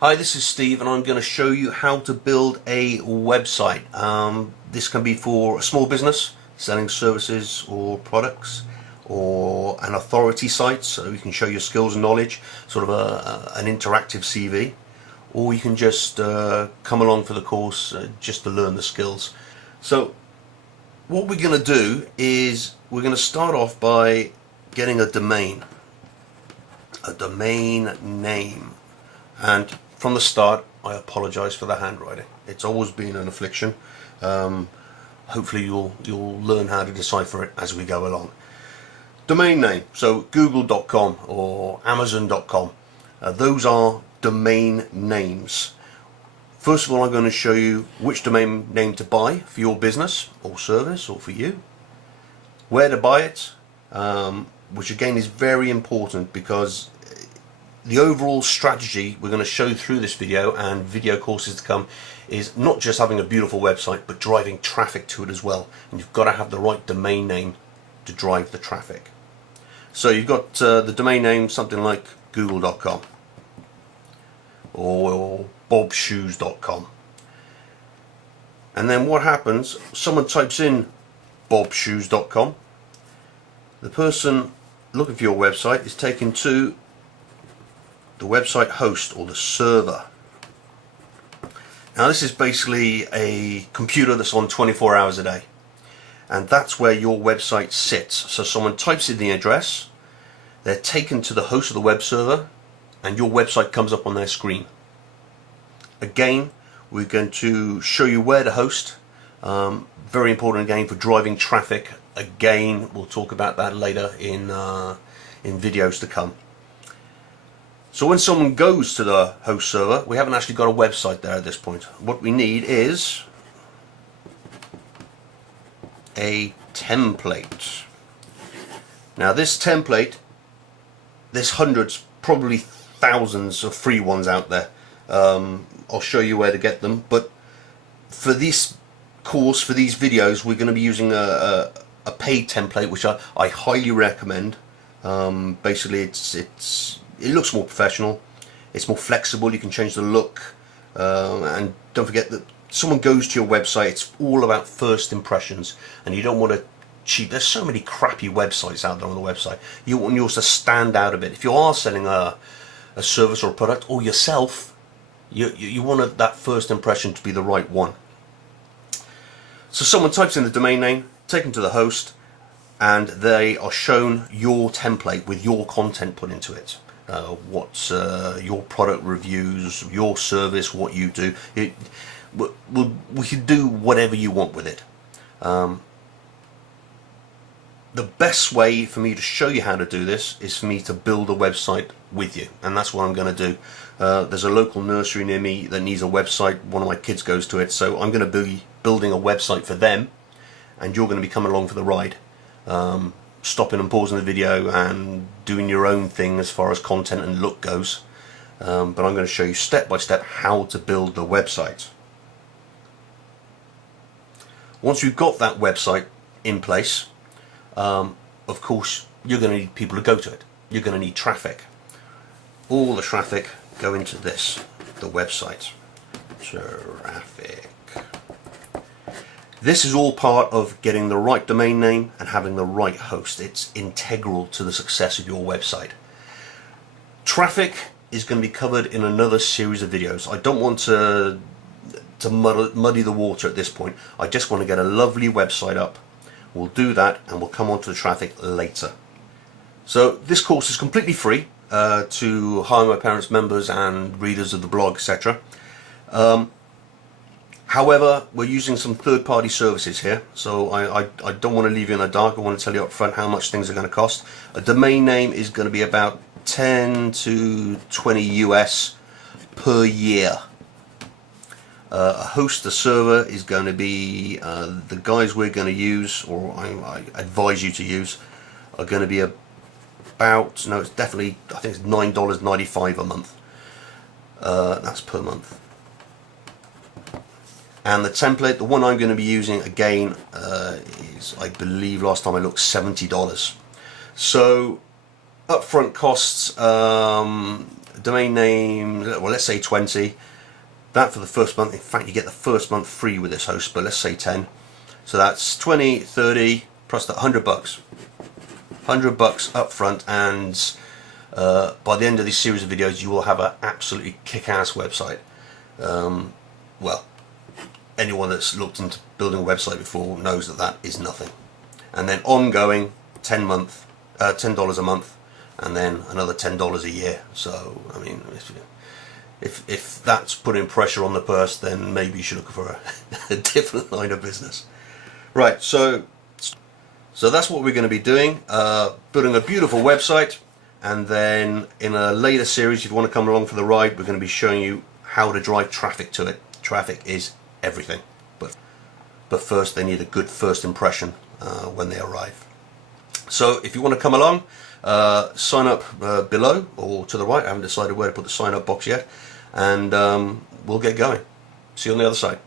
Hi, this is Steve and I'm going to show you how to build a website. This can be for a small business selling services or products, or an authority site so you can show your skills and knowledge, sort of an interactive CV, or you can just come along for the course just to learn the skills. So what we're going to do is we're going to start off by getting a domain name. And from the start, I apologize for the handwriting. It's always been an affliction. Hopefully you'll learn how to decipher it as we go along. Domain name, so google.com or amazon.com. Those are domain names. First of all, I'm going to show you which domain name to buy for your business or service or for you, where to buy it, which again is very important because the overall strategy we're going to show through this video and video courses to come is not just having a beautiful website but driving traffic to it as well, and you've got to have the right domain name to drive the traffic. So you've got the domain name something like google.com or bobshoes.com, and then what happens, someone types in bobshoes.com, the person looking for your website is taken to the website host or the server. Now this is basically a computer that's on 24 hours a day, and that's where your website sits. So someone types in the address, they're taken to the host of the web server, and your website comes up on their screen. Again, we're going to show you where to host. Very important again for driving traffic. Again, we'll talk about that later in videos to come. So when someone goes to the host server, we haven't actually got a website there at this point. What we need is a template. Now this template, there's hundreds, probably thousands of free ones out there. I'll show you where to get them, but for this course, for these videos, we're going to be using a paid template, which I highly recommend. Basically it looks more professional, it's more flexible, you can change the look, and don't forget that someone goes to your website, it's all about first impressions, and you don't want to cheat. There's so many crappy websites out there on the website. You want yours to stand out a bit. If you are selling a service or a product, or yourself, you want that first impression to be the right one. So someone types in the domain name, taken to the host, and they are shown your template with your content put into it. What's your product reviews, your service, what you do. We can do whatever you want with it. The best way for me to show you how to do this is for me to build a website with you, and that's what I'm going to do. There's a local nursery near me that needs a website. One of my kids goes to it, so I'm going to be building a website for them, and you're going to be coming along for the ride. Stopping and pausing the video and doing your own thing as far as content and look goes, but I'm going to show you step by step how to build the website. Once you've got that website in place, of course you're going to need people to go to it. You're going to need traffic. All the traffic go into this, the website. Traffic. This is all part of getting the right domain name and having the right host. It's integral to the success of your website. Traffic is going to be covered in another series of videos. I don't want to muddy the water at this point. I just want to get a lovely website up. We'll do that and we'll come on to the traffic later. So this course is completely free to Hi My Parents members and readers of the blog, etc. However, we're using some third-party services here, so I don't want to leave you in the dark. I want to tell you up front how much things are going to cost. A domain name is going to be about 10 to 20 US per year. A host, a server, is going to be, the guys we're going to use, or I advise you to use, are going to be about, no, it's definitely, I think it's $9.95 a month. That's per month. And the template, the one I'm going to be using again, is, I believe last time I looked, $70. So upfront costs, domain name, well, let's say 20. That for the first month. In fact, you get the first month free with this host, but let's say 10. So that's 20, 30 plus that $100. $100 up front, and by the end of this series of videos, you will have an absolutely kick-ass website. Well, anyone that's looked into building a website before knows that that is nothing. And then ongoing, $10 a month, and then another $10 a year. So I mean, if that's putting pressure on the purse, then maybe you should look for a different line of business. Right, so that's what we're going to be doing, building a beautiful website, and then in a later series, if you want to come along for the ride, we're going to be showing you how to drive traffic to it. Traffic is everything, but first they need a good first impression when they arrive. So if you want to come along, sign up below or to the right. I haven't decided where to put the sign up box yet, and we'll get going. See you on the other side.